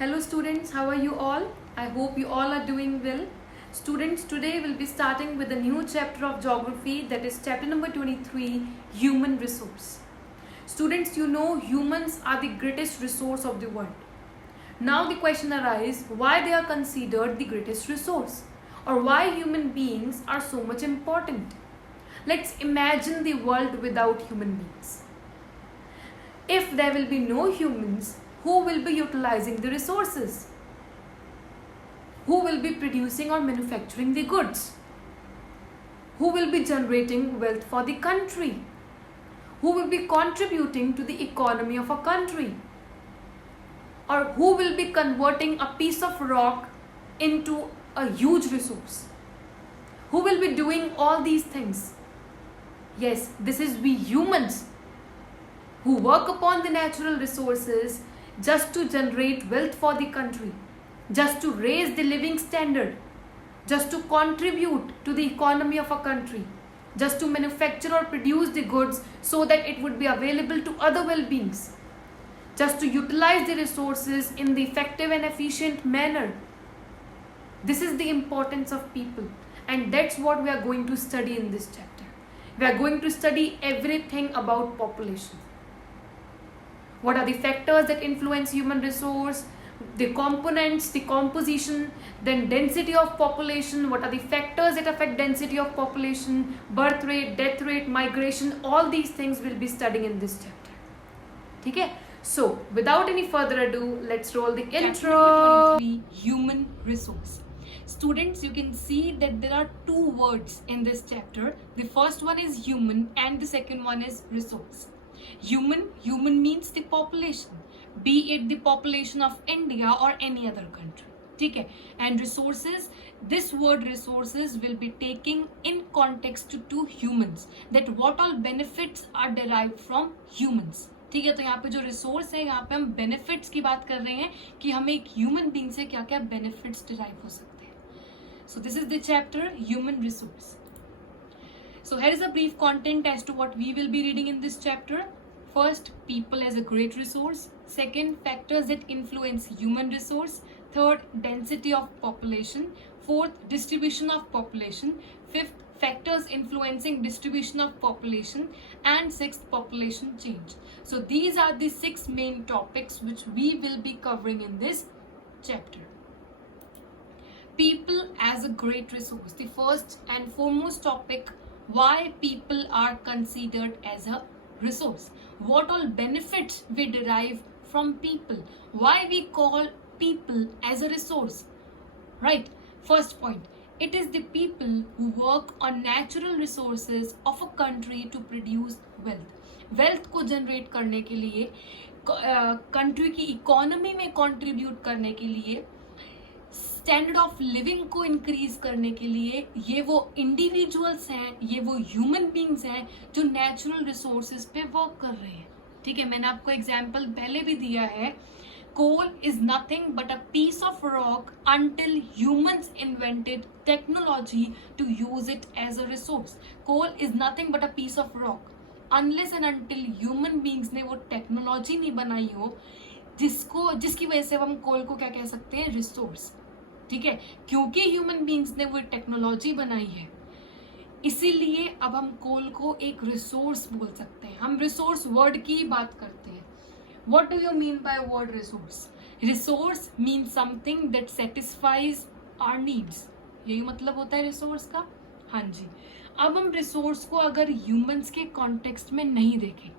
Hello students, how are you all? I hope you all are doing well. Students, today we'll be starting with a new chapter of geography, that is chapter number 23, human resource. Students, you know humans are the greatest resource of the world. Now the question arises, why they are considered the greatest resource, or why human beings are so much important. Let's imagine the world without human beings. If there will be no humans, who will be utilizing the resources? Who will be producing or manufacturing the goods? Who will be generating wealth for the country? Who will be contributing to the economy of a country? Or who will be converting a piece of rock into a huge resource? Who will be doing all these things? Yes, this is we humans who work upon the natural resources just to generate wealth for the country, just to raise the living standard, just to contribute to the economy of a country, just to manufacture or produce the goods so that it would be available to other well-beings, just to utilize the resources in the effective and efficient manner. This is the importance of people, and that's what we are going to study in this chapter. We are going to study everything about population. What are the factors that influence human resource, the components, the composition, then density of population, what are the factors that affect density of population, birth rate, death rate, migration, all these things we'll be studying in this chapter. Okay? So, without any further ado, let's roll the intro. 23, human resource. Students, you can see that there are two words in this chapter. The first one is human and the second one is resource. Human means the population, be it the population of India or any other country. Okay? And resources, this word resources will be taking in context to humans, that what all benefits are derived from humans. ठीक है, तो यहाँ पे जो resource है, यहाँ पे हम बेनिफिट्स की बात कर रहे हैं कि हमें एक ह्यूमन बीइंग से क्या क्या बेनिफिट्स डिराइव हो सकते हैं. So this is the chapter human resource. So here is a brief content as to what we will be reading in this chapter. First, people as a great resource. Second, factors that influence human resource. Third, density of population. Fourth, distribution of population. Fifth, factors influencing distribution of population. And sixth, population change. So these are the 6 main topics which we will be covering in this chapter. People as a great resource. The first and foremost topic, why people are considered as a resource. What all benefits we derive from people. Why we call people as a resource. Right? First point. It is the people who work on natural resources of a country to produce wealth. Wealth को generate करने के लिए, country की economy में contribute करने के लिए, standard of living को इंक्रीज करने के लिए, ये वो इंडिविजुअल्स हैं, ये वो ह्यूमन बींग्स हैं जो नेचुरल रिसोर्सेज पे वर्क कर रहे हैं. ठीक है, मैंने आपको एग्जांपल पहले भी दिया है. Coal is nothing but a piece of rock until humans invented technology to use it as a resource. Coal is nothing but a piece of rock unless and until human beings ने वो technology नहीं बनाई हो जिसकी वजह से हम कोल को क्या कह सकते हैं, रिसोर्स. ठीक है, क्योंकि ह्यूमन बींग्स ने वो टेक्नोलॉजी बनाई है, इसीलिए अब हम कोल को एक रिसोर्स बोल सकते हैं. हम रिसोर्स वर्ड की बात करते हैं. What do you mean by word resource? Resource mean something that satisfies our needs. यही मतलब होता है रिसोर्स का. हाँ जी. अब हम रिसोर्स को अगर ह्यूमंस के कॉन्टेक्स्ट में नहीं देखें,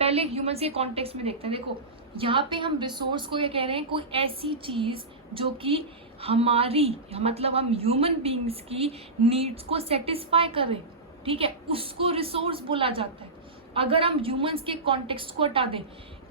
पहले ह्यूमंस के कॉन्टेक्स्ट में देखते हैं. देखो, यहाँ पे हम रिसोर्स को क्या कह रहे हैं, कोई ऐसी चीज जो कि हमारी, मतलब हम ह्यूमन बीइंग्स की नीड्स को सेटिस्फाई करें. ठीक है, उसको रिसोर्स बोला जाता है. अगर हम ह्यूमंस के कॉन्टेक्स्ट को हटा दें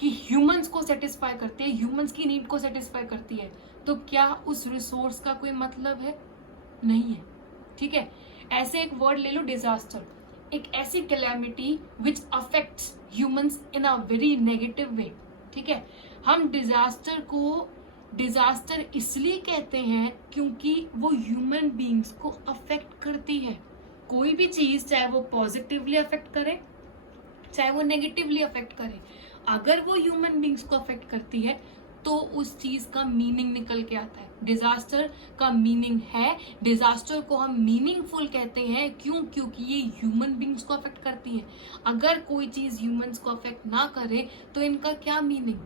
कि ह्यूमंस को सेटिस्फाई करते हैं, ह्यूमंस की नीड को सेटिस्फाई करती है, तो क्या उस रिसोर्स का कोई मतलब है? नहीं है. ठीक है, ऐसे एक वर्ड ले लो, डिजास्टर. एक ऐसी calamity which affects humans in a very negative way. ठीक है, हम डिजास्टर को डिजास्टर इसलिए कहते हैं क्योंकि वो ह्यूमन बीइंग्स को अफेक्ट करती है. कोई भी चीज चाहे वो पॉजिटिवली अफेक्ट करे चाहे वो नेगेटिवली अफेक्ट करे, अगर वो ह्यूमन बीइंग्स को अफेक्ट करती है तो उस चीज का मीनिंग निकल के आता है। डिजास्टर का मीनिंग है, डिजास्टर को हम मीनिंगफुल कहते हैं। क्यों? क्योंकि ये ह्यूमन बींग्स को अफेक्ट करती है। अगर कोई चीज ह्यूमंस को अफेक्ट ना करे तो इनका क्या मीनिंग?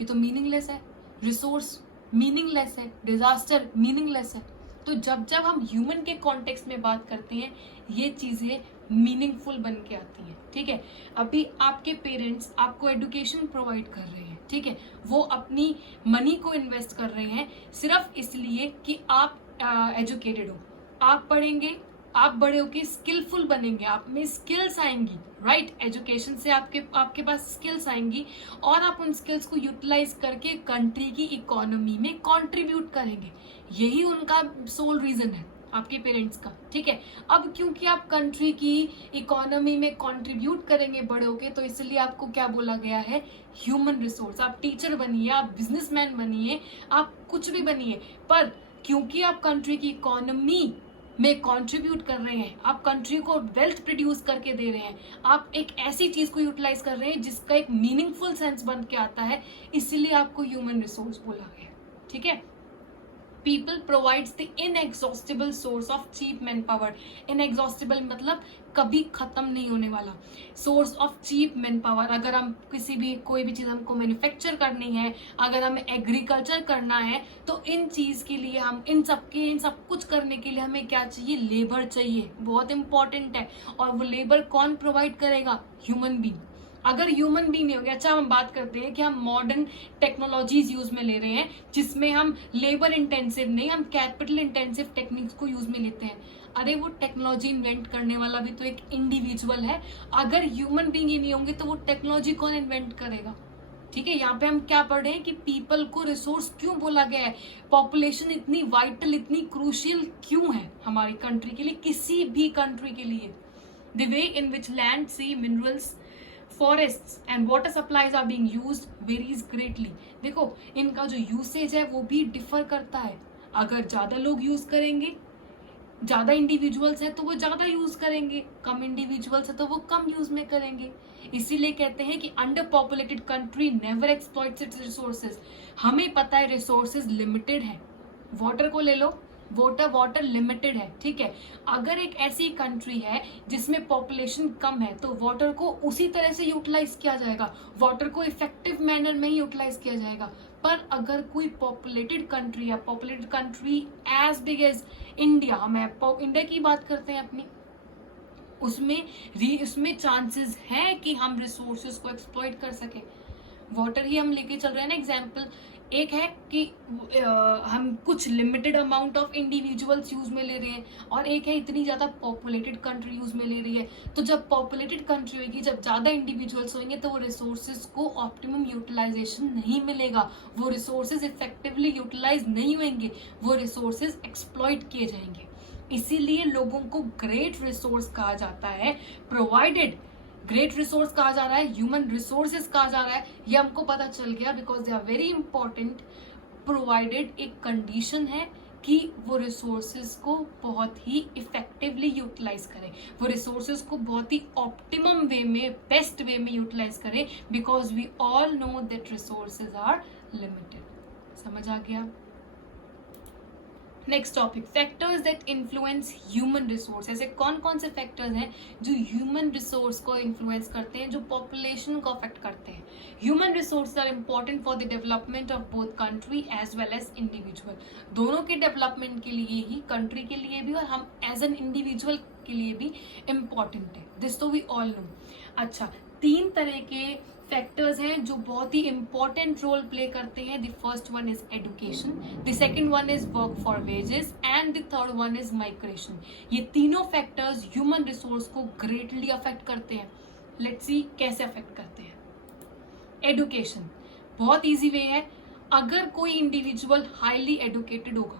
ये तो मीनिंगलेस है। रिसोर्स मीनिंगलेस है, डिजास्टर मीनिंगलेस है। तो जब जब हम ह्यूमन के कॉन्टेक्स्ट में बात करते हैं ये चीजें मीनिंगफुल बन के आती हैं। ठीक है, अभी आपके पेरेंट्स आपको एजुकेशन प्रोवाइड कर रहे हैं, ठीक है, वो अपनी मनी को इन्वेस्ट कर रहे हैं सिर्फ इसलिए कि आप एजुकेटेड हो, आप पढ़ेंगे, आप बड़े होके स्किलफुल बनेंगे, आप में स्किल्स आएंगी, राइट। एजुकेशन से आपके पास स्किल्स आएंगी और आप उन स्किल्स को यूटिलाइज करके कंट्री की इकोनॉमी में कंट्रीब्यूट करेंगे। यही उनका सोल रीजन है आपके पेरेंट्स का, ठीक है। अब क्योंकि आप कंट्री की इकोनॉमी में कंट्रीब्यूट करेंगे बड़े होके, तो इसलिए आपको क्या बोला गया है? Human resource. आप टीचर बनिए, आप बिजनेसमैन बनिए, आप कुछ भी बनिए, पर क्योंकि आप कंट्री की इकोनॉमी में कंट्रीब्यूट कर रहे हैं, आप कंट्री को वेल्थ प्रोड्यूस करके दे रहे हैं, आप एक ऐसी चीज को यूटिलाइज कर रहे हैं जिसका एक मीनिंगफुल सेंस बन के आता है, इसीलिए आपको ह्यूमन रिसोर्स बोला गया, ठीक है। People provides the inexhaustible source of cheap manpower. Inexhaustible मतलब कभी खत्म नहीं होने वाला source of cheap man power. अगर हम कोई भी चीज हमको मैन्युफैक्चर करनी है, अगर हमें एग्रीकल्चर करना है, तो इन चीज के लिए हम इन सब कुछ करने के लिए हमें क्या चाहिए? लेबर चाहिए, बहुत इंपॉर्टेंट है। और वो लेबर कौन प्रोवाइड करेगा? Human being. अगर ह्यूमन बीइंग नहीं हो गया, अच्छा हम बात करते हैं कि हम मॉडर्न टेक्नोलॉजीज यूज में ले रहे हैं जिसमें हम लेबर इंटेंसिव नहीं, हम कैपिटल इंटेंसिव टेक्निक्स को यूज में लेते हैं। अरे वो टेक्नोलॉजी इन्वेंट करने वाला भी तो एक इंडिविजुअल है। अगर ह्यूमन बीइंग ही नहीं होंगे तो वो टेक्नोलॉजी कौन इन्वेंट करेगा? ठीक है, यहाँ पे हम क्या पढ़ रहे हैं कि पीपल को रिसोर्स क्यों बोला गया है? पॉपुलेशन इतनी वाइटल, इतनी क्रूशियल क्यों है हमारी कंट्री के लिए, किसी भी कंट्री के लिए? The way in which land, sea, minerals, forests and water supplies are being used varies greatly। देखो इनका जो यूसेज है वो भी डिफर करता है। अगर ज्यादा लोग यूज करेंगे, ज्यादा इंडिविजुअल्स हैं तो वो ज्यादा यूज करेंगे, कम इंडिविजुअल्स है तो वो कम यूज में करेंगे। इसीलिए कहते हैं कि under populated country never exploits it's resources. हमें पता है रिसोर्सेज लिमिटेड है। वाटर को ले लो, वाटर लिमिटेड है, ठीक है। अगर एक ऐसी कंट्री है जिसमें पॉपुलेशन कम है तो वाटर को उसी तरह से यूटिलाइज किया जाएगा, वाटर को इफेक्टिव मैनर में ही यूटिलाइज किया जाएगा। पर अगर कोई पॉपुलेटेड कंट्री है, populated country as big as India, हम इंडिया की बात करते हैं अपनी, उसमें चांसेस है कि हम रिसोर्सेज को एक्सप्लॉइट कर सके। वाटर ही हम लेके चल रहे हैं ना एग्जाम्पल। एक है कि हम कुछ limited amount of individuals use में ले रहे हैं, और एक है इतनी ज्यादा पॉपुलेटेड कंट्री यूज में ले रही है। तो जब पॉपुलेटेड कंट्री होगी, जब ज्यादा इंडिविजुअल्स होंगे, तो वो रिसोर्सेज को ऑप्टिमम यूटिलाइजेशन नहीं मिलेगा, वो रिसोर्सेज इफेक्टिवली यूटिलाइज नहीं होंगे, वो रिसोर्सेज एक्सप्लॉइट किए जाएंगे। इसीलिए लोगों को ग्रेट रिसोर्स कहा जाता है, प्रोवाइडेड ग्रेट रिसोर्स कहा जा रहा है, ह्यूमन रिसोर्सेज कहा जा रहा है। ये हमको पता चल गया because they are very important. Provided एक कंडीशन है कि वो रिसोर्सेज को बहुत ही इफेक्टिवली यूटिलाइज करें, वो रिसोर्सेज को बहुत ही ऑप्टिमम वे में, बेस्ट वे में यूटिलाइज करें, because we all know that resources are limited. समझ आ गया? Next topic, factors that influence human resource. ऐसे कौन कौन से फैक्टर्स हैं जो ह्यूमन रिसोर्स को इन्फ्लुएंस करते हैं, जो पॉपुलेशन को अफेक्ट करते हैं? Human resource are important for the development of both country as well as individual. दोनों के डेवलपमेंट के लिए ही, कंट्री के लिए भी और हम एज एन इंडिविजुअल के लिए भी इम्पॉर्टेंट है। दिस तो वी ऑल नो। अच्छा, 3 तरह के फैक्टर्स हैं जो बहुत ही इंपॉर्टेंट रोल प्ले करते हैं। The first one is education, the second one is work for wages and the third one is migration. ये तीनों फैक्टर्स ह्यूमन रिसोर्स को ग्रेटली अफेक्ट करते हैं। लेट्स सी कैसे अफेक्ट करते हैं। एजुकेशन बहुत इजी वे है। अगर कोई इंडिविजुअल हाईली एजुकेटेड होगा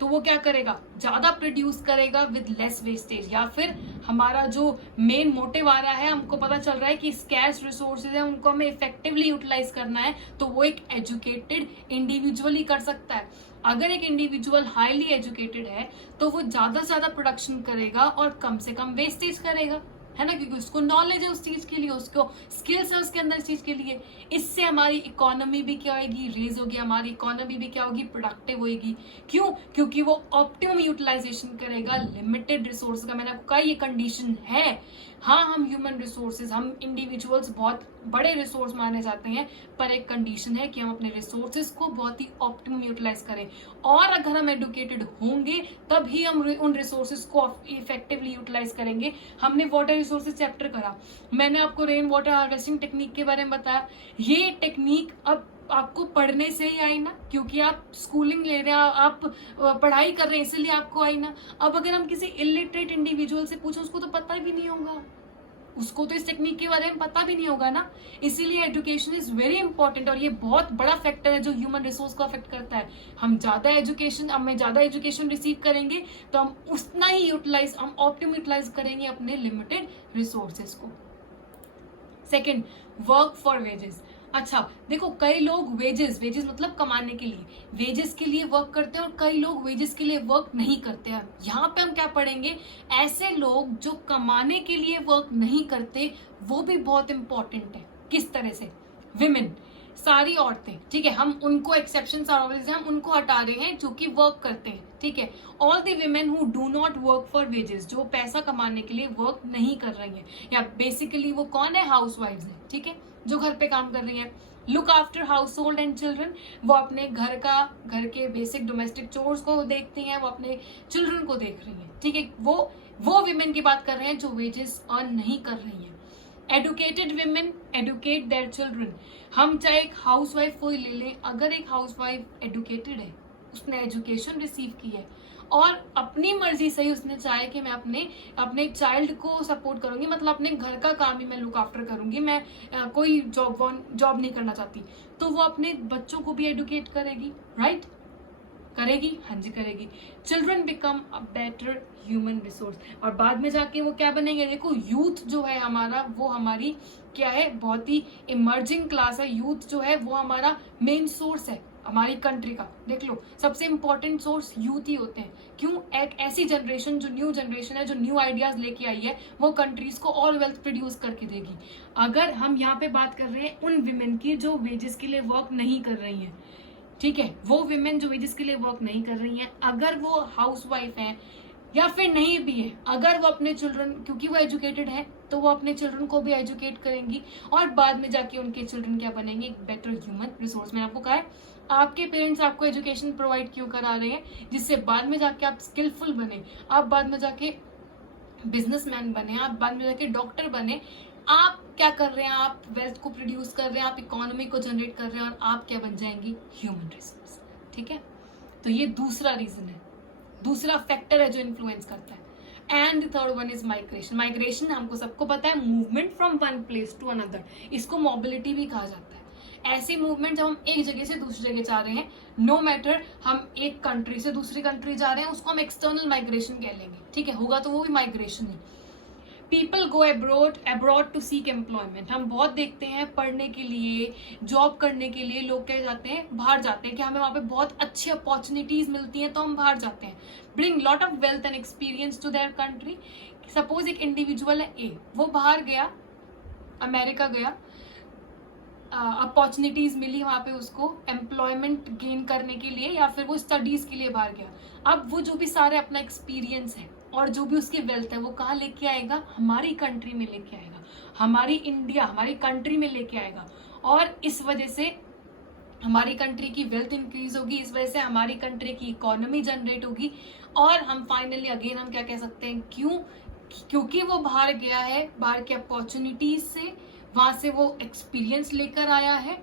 तो वो क्या करेगा? ज्यादा प्रोड्यूस करेगा विद लेस वेस्टेज। या फिर हमारा जो मेन मोटिव आ रहा है, हमको पता चल रहा है कि स्कैर्स रिसोर्सेज है, उनको हमें इफेक्टिवली यूटिलाइज करना है, तो वो एक एजुकेटेड इंडिविजुअल ही कर सकता है। अगर एक इंडिविजुअल हाईली एजुकेटेड है तो वो ज्यादा से ज्यादा प्रोडक्शन करेगा और कम से कम वेस्टेज करेगा। है ना, क्योंकि उसको नॉलेज है उस चीज के लिए, उसको स्किल्स है उसके अंदर इस चीज के लिए। इससे हमारी इकोनॉमी भी क्या होगी, रेज होगी, हमारी इकोनॉमी भी क्या होगी, प्रोडक्टिव होगी। क्यों? क्योंकि वो ऑप्टिमम यूटिलाइजेशन करेगा लिमिटेड रिसोर्स का। मैंने आपको कहा ये कंडीशन है। हाँ, हम ह्यूमन रिसोर्सेज, हम इंडिविजुअल्स बहुत बड़े रिसोर्स माने जाते हैं, पर एक कंडीशन है कि हम अपने रिसोर्सेज को बहुत ही ऑप्टिमम यूटिलाइज करें। और अगर हम एडुकेटेड होंगे तभी हम उन रिसोर्सेज को इफेक्टिवली यूटिलाइज करेंगे। हमने वाटर रिसोर्सेज चैप्टर करा, मैंने आपको रेन वाटर हार्वेस्टिंग टेक्निक के बारे में बताया। ये टेक्निक अब आपको पढ़ने से ही आई ना, क्योंकि आप स्कूलिंग ले रहे हैं, आप पढ़ाई कर रहे हैं, इसलिए आपको आई ना। अब अगर हम किसी इलिटरेट इंडिविजुअल से पूछें, उसको तो पता भी नहीं होगा, उसको तो इस टेक्निक के बारे में पता भी नहीं होगा ना। इसीलिए एजुकेशन इज वेरी इंपॉर्टेंट, और ये बहुत बड़ा फैक्टर है जो ह्यूमन रिसोर्स को अफेक्ट करता है। हम ज्यादा एजुकेशन रिसीव करेंगे तो हम उतना ही हम ऑप्टिमम यूटिलाइज करेंगे अपने लिमिटेड रिसोर्सेज को। Second, work for wages. अच्छा देखो, कई लोग वेजेस मतलब कमाने के लिए, वेजेस के लिए वर्क करते हैं, और कई लोग वेजेस के लिए वर्क नहीं करते हैं। यहाँ पे हम क्या पढ़ेंगे, ऐसे लोग जो कमाने के लिए वर्क नहीं करते, वो भी बहुत इंपॉर्टेंट है। किस तरह से? विमेन, सारी औरतें, ठीक है, हम उनको एक्सेप्शन हम उनको हटा रहे हैं जो कि वर्क करते हैं, ठीक है। All the women who do not work for wages, जो पैसा कमाने के लिए वर्क नहीं कर रही है, या बेसिकली वो कौन है, हाउस वाइफ्स है, ठीक है, जो घर पे काम कर रही है। Look after house hold and children, वो अपने घर के बेसिक डोमेस्टिक चोर्स को देखती हैं, वो अपने चिल्ड्रन को देख रही है, ठीक है। वो विमेन की बात कर रहे हैं जो वेजेस अर्न नहीं कर रही है। Educated women educate their children, हम चाहे एक हाउस वाइफ को ही ले लें, अगर एक हाउस वाइफ एडुकेटेड है, उसने एजुकेशन रिसीव की है, और अपनी मर्जी से ही उसने चाहे कि मैं अपने चाइल्ड को सपोर्ट करूंगी, मतलब अपने घर का काम ही मैं लुक आफ्टर करूंगी, मैं कोई जॉब नहीं करना चाहती, तो वो अपने बच्चों को भी एडुकेट करेगी, राइट? करेगी, हाँ जी करेगी। Children become a better human resource, और बाद में जाके वो क्या बनेंगे, देखो यूथ जो है हमारा, वो हमारी क्या है, बहुत ही इमर्जिंग क्लास है। यूथ जो है वो हमारा मेन सोर्स है हमारी कंट्री का। देख लो, सबसे इंपॉर्टेंट सोर्स यूथ ही होते हैं। क्यों? एक ऐसी जनरेशन जो न्यू जनरेशन है, जो न्यू आइडियाज लेके आई है, वो कंट्रीज को और वेल्थ प्रोड्यूस करके देगी। अगर हम यहाँ पे बात कर रहे हैं उन विमेन की जो वेजेस के लिए वर्क नहीं कर रही हैं, ठीक है, वो विमेन जो वेजेस के लिए वर्क नहीं कर रही हैं, अगर वो हाउस वाइफ है या फिर नहीं भी है, अगर वो अपने चिल्ड्रन, क्योंकि वो एजुकेटेड है, तो वो अपने चिल्ड्रन को भी एजुकेट करेंगी, और बाद में जाके उनके चिल्ड्रन क्या बनेंगे, एक बेटर ह्यूमन रिसोर्स। मैंने आपको कहा है, आपके पेरेंट्स आपको एजुकेशन प्रोवाइड क्यों करा रहे हैं, जिससे बाद में जाके आप स्किलफुल बने, आप बाद में जाके बिजनेसमैन बने, आप बाद में जाके डॉक्टर बने। आप क्या कर रहे हैं, आप वेल्थ को प्रोड्यूस कर रहे हैं, आप इकोनॉमी को जनरेट कर रहे हैं, और आप क्या बन जाएंगी, ह्यूमन रिसोर्स, ठीक है। तो ये दूसरा रीजन है, दूसरा फैक्टर है जो इन्फ्लुएंस करता है। And third one is migration. Migration हमको सबको पता है, movement from one place to another, इसको मोबिलिटी भी कहा जाता है। ऐसी मूवमेंट जब हम एक जगह से दूसरी जगह जा रहे हैं, नो मैटर हम एक कंट्री से दूसरी कंट्री जा रहे हैं, उसको हम एक्सटर्नल माइग्रेशन कह लेंगे, ठीक है, होगा तो वो भी माइग्रेशन है। People go abroad to seek employment, हम बहुत देखते हैं पढ़ने के लिए, जॉब करने के लिए लोग क्या जाते हैं, बाहर जाते हैं, कि हमें वहाँ पे बहुत अच्छी अपॉर्चुनिटीज मिलती हैं तो हम बाहर जाते हैं। Bring lot of wealth and experience to their country. Suppose एक इंडिविजुअल है ए, वो बाहर गया, अमेरिका गया, अपॉर्चुनिटीज मिली वहाँ पे उसको एम्प्लॉयमेंट गेन करने के लिए, या फिर वो स्टडीज के लिए बाहर गया। अब वो जो भी सारे अपना एक्सपीरियंस है और जो भी उसकी वेल्थ है, वो कहाँ लेके आएगा, हमारी कंट्री में लेके आएगा, हमारी इंडिया, हमारी कंट्री में लेके आएगा, और इस वजह से हमारी कंट्री की वेल्थ इंक्रीज होगी, इस वजह से हमारी कंट्री की इकोनॉमी जनरेट होगी, और हम फाइनली अगेन हम क्या कह सकते हैं, क्योंकि वो बाहर गया है, बाहर की अपॉर्चुनिटीज से, वहां से वो एक्सपीरियंस लेकर आया है,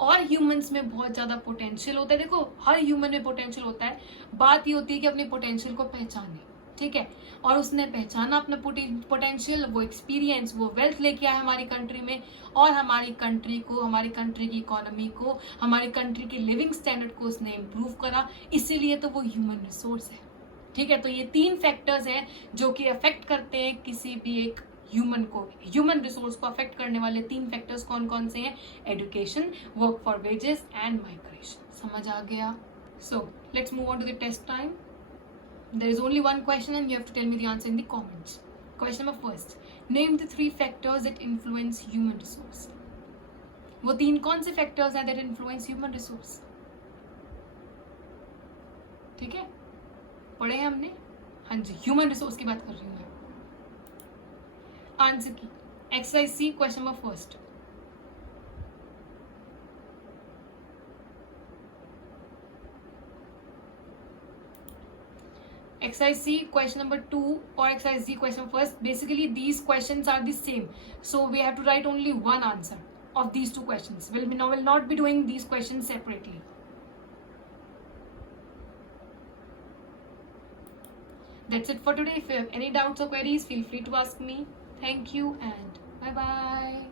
और ह्यूमंस में बहुत ज्यादा पोटेंशियल होता है। देखो, हर ह्यूमन में पोटेंशियल होता है, बात ये होती है कि अपने पोटेंशियल को पहचाने, ठीक है, और उसने पहचाना अपना पोटेंशियल, वो एक्सपीरियंस, वो वेल्थ लेके आया हमारी कंट्री में, और हमारी कंट्री को, हमारी कंट्री की इकोनॉमी को, हमारी कंट्री की लिविंग स्टैंडर्ड को उसने इम्प्रूव करा, इसीलिए तो वो ह्यूमन रिसोर्स है, ठीक है। तो ये 3 फैक्टर्स हैं जो कि अफेक्ट करते हैं किसी भी एक ह्यूमन को, ह्यूमन रिसोर्स को अफेक्ट करने वाले 3 फैक्टर्स कौन कौन से हैं, education, work for wages and migration. समझ आ गया? So let's move on to the test time. There is only one question and you have to tell me the answer in the comments. Question number first. Name the 3 factors that influence human resource. वो 3 कौन से factors हैं that influence human resource? ठीक है, पढ़े हैं हमने. हाँ जी, ह्यूमन रिसोर्स की बात कर रही हूँ मैं. आंसर की. Exercise C, question number first. Exercise C, question number 2 or exercise D, question number first. Basically, these questions are the same. So we have to write only one answer of these 2 questions. Will not be doing these questions separately. That's it for today. If you have any doubts or queries, feel free to ask me. Thank you and bye-bye.